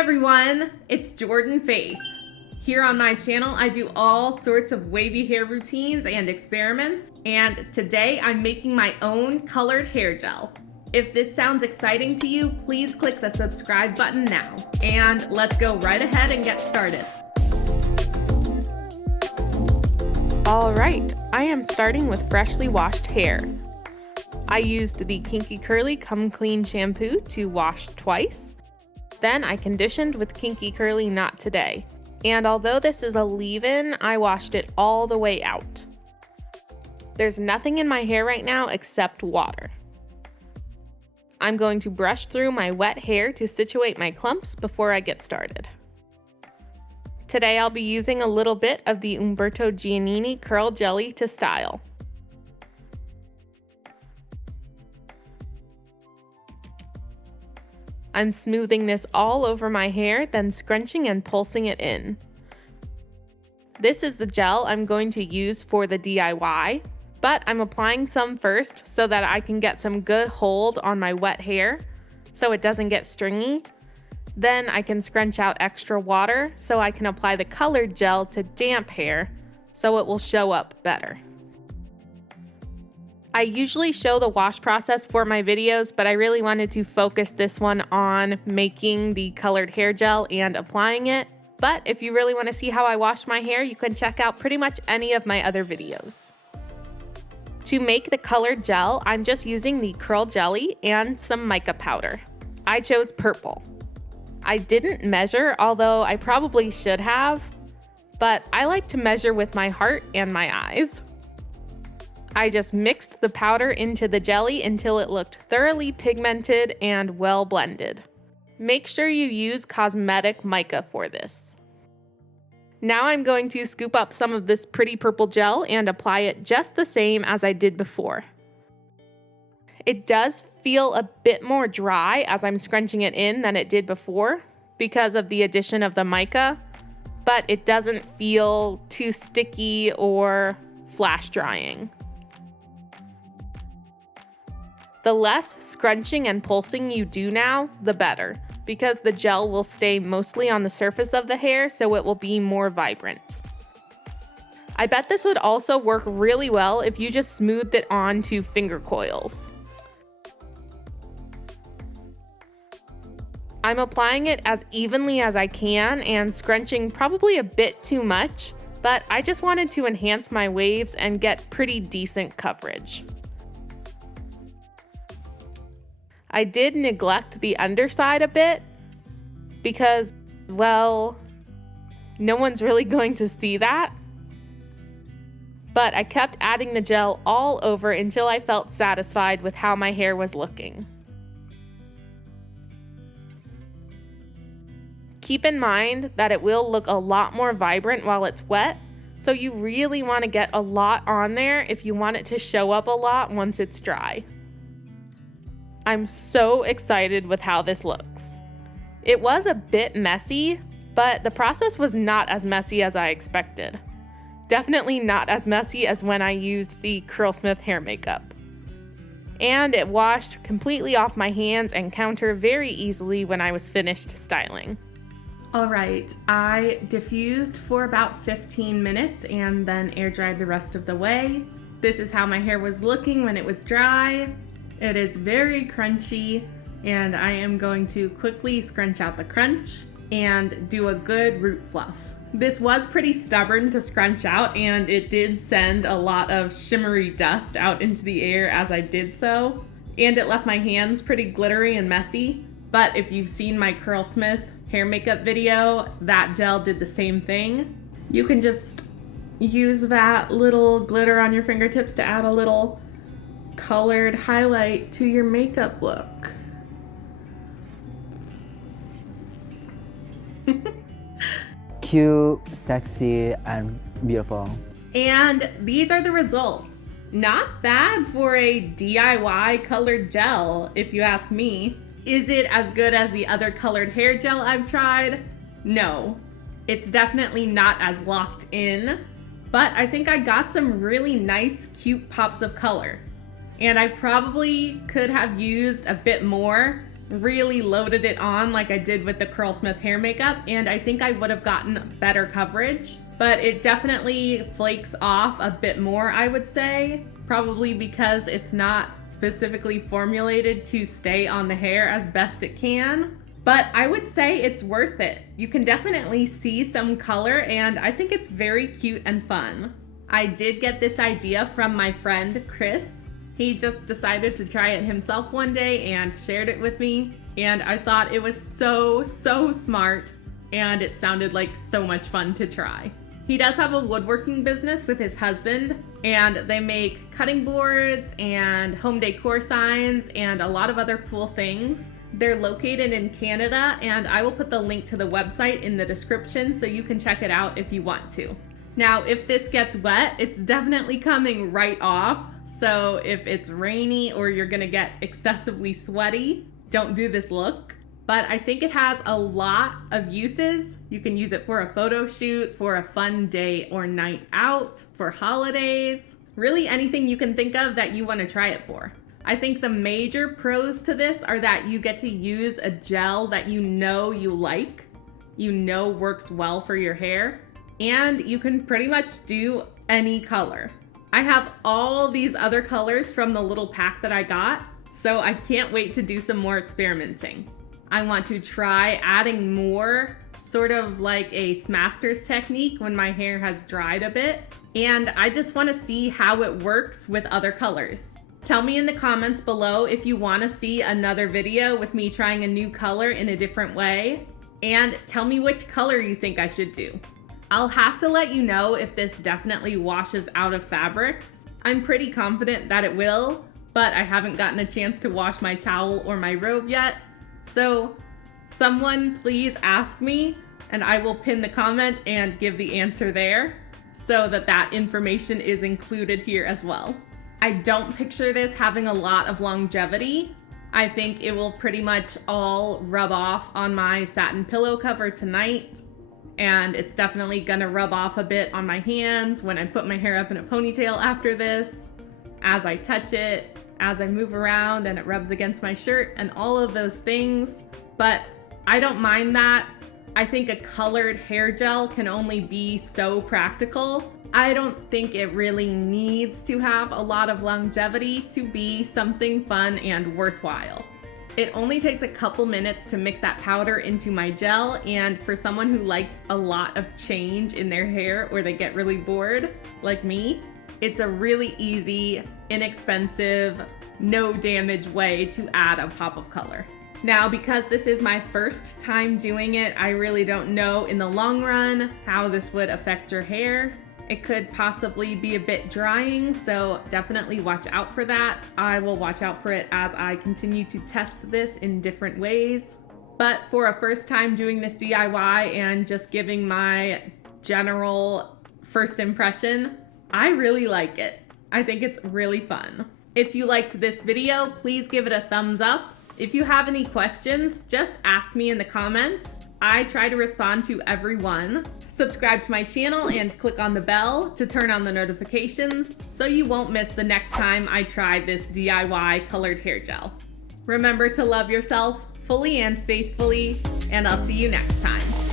everyone, it's Jordan Faith. Here on my channel, I do all sorts of wavy hair routines and experiments, and today I'm making my own colored hair gel. If this sounds exciting to you, please click the subscribe button now. And let's go right ahead and get started. All right, I am starting with freshly washed hair. I used the Kinky Curly Come Clean shampoo to wash twice. Then I conditioned with Kinky Curly Not Today. And although this is a leave-in, I washed it all the way out. There's nothing in my hair right now except water. I'm going to brush through my wet hair to situate my clumps before I get started. Today I'll be using a little bit of the Umberto Giannini Curl Jelly to style. I'm smoothing this all over my hair, then scrunching and pulsing it in. This is the gel I'm going to use for the DIY, but I'm applying some first so that I can get some good hold on my wet hair so it doesn't get stringy. Then I can scrunch out extra water so I can apply the colored gel to damp hair so it will show up better. I usually show the wash process for my videos, but I really wanted to focus this one on making the colored hair gel and applying it. But if you really want to see how I wash my hair, you can check out pretty much any of my other videos. To make the colored gel, I'm just using the curl jelly and some mica powder. I chose purple. I didn't measure, although I probably should have, but I like to measure with my heart and my eyes. I just mixed the powder into the jelly until it looked thoroughly pigmented and well blended. Make sure you use cosmetic mica for this. Now I'm going to scoop up some of this pretty purple gel and apply it just the same as I did before. It does feel a bit more dry as I'm scrunching it in than it did before because of the addition of the mica, but it doesn't feel too sticky or flash drying. The less scrunching and pulsing you do now, the better, because the gel will stay mostly on the surface of the hair, so it will be more vibrant. I bet this would also work really well if you just smoothed it onto finger coils. I'm applying it as evenly as I can and scrunching probably a bit too much, but I just wanted to enhance my waves and get pretty decent coverage. I did neglect the underside a bit because, well, no one's really going to see that. But I kept adding the gel all over until I felt satisfied with how my hair was looking. Keep in mind that it will look a lot more vibrant while it's wet, so you really want to get a lot on there if you want it to show up a lot once it's dry. I'm so excited with how this looks. It was a bit messy, but the process was not as messy as I expected. Definitely not as messy as when I used the Curlsmith hair makeup. And it washed completely off my hands and counter very easily when I was finished styling. All right, I diffused for about 15 minutes and then air dried the rest of the way. This is how my hair was looking when it was dry. It is very crunchy, and I am going to quickly scrunch out the crunch and do a good root fluff. This was pretty stubborn to scrunch out, and it did send a lot of shimmery dust out into the air as I did so, and it left my hands pretty glittery and messy. But if you've seen my Curlsmith hair makeup video, that gel did the same thing. You can just use that little glitter on your fingertips to add a little colored highlight to your makeup look. Cute, sexy, and beautiful. And these are the results. Not bad for a DIY colored gel, if you ask me. Is it as good as the other colored hair gel I've tried? No. It's definitely not as locked in, but I think I got some really nice, cute pops of color. And I probably could have used a bit more, really loaded it on like I did with the Curlsmith hair makeup, and I think I would have gotten better coverage, but it definitely flakes off a bit more, I would say, probably because it's not specifically formulated to stay on the hair as best it can. But I would say it's worth it. You can definitely see some color, and I think it's very cute and fun. I did get this idea from my friend Kris. He just decided to try it himself one day and shared it with me, and I thought it was so smart, and it sounded like so much fun to try. He does have a woodworking business with his husband, and they make cutting boards and home decor signs and a lot of other cool things. They're located in Canada, and I will put the link to the website in the description so you can check it out if you want to. Now, if this gets wet, it's definitely coming right off. So if it's rainy or you're gonna get excessively sweaty, don't do this look. But I think it has a lot of uses. You can use it for a photo shoot, for a fun day or night out, for holidays, really anything you can think of that you wanna try it for. I think the major pros to this are that you get to use a gel that you know you like, you know works well for your hair, and you can pretty much do any color. I have all these other colors from the little pack that I got, so I can't wait to do some more experimenting. I want to try adding more, sort of like a Smasters technique when my hair has dried a bit, and I just want to see how it works with other colors. Tell me in the comments below if you want to see another video with me trying a new color in a different way, and tell me which color you think I should do. I'll have to let you know if this definitely washes out of fabrics. I'm pretty confident that it will, but I haven't gotten a chance to wash my towel or my robe yet. So someone please ask me, and I will pin the comment and give the answer there so that information is included here as well. I don't picture this having a lot of longevity. I think it will pretty much all rub off on my satin pillow cover tonight, and it's definitely gonna rub off a bit on my hands when I put my hair up in a ponytail after this, as I touch it, as I move around and it rubs against my shirt and all of those things. But I don't mind that. I think a colored hair gel can only be so practical. I don't think it really needs to have a lot of longevity to be something fun and worthwhile. It only takes a couple minutes to mix that powder into my gel, and for someone who likes a lot of change in their hair or they get really bored, like me, it's a really easy, inexpensive, no damage way to add a pop of color. Now, because this is my first time doing it, I really don't know in the long run how this would affect your hair. It could possibly be a bit drying, so definitely watch out for that. I will watch out for it as I continue to test this in different ways. But for a first time doing this DIY and just giving my general first impression, I really like it. I think it's really fun. If you liked this video, please give it a thumbs up. If you have any questions, just ask me in the comments. I try to respond to everyone. Subscribe to my channel and click on the bell to turn on the notifications so you won't miss the next time I try this DIY colored hair gel. Remember to love yourself fully and faithfully, and I'll see you next time.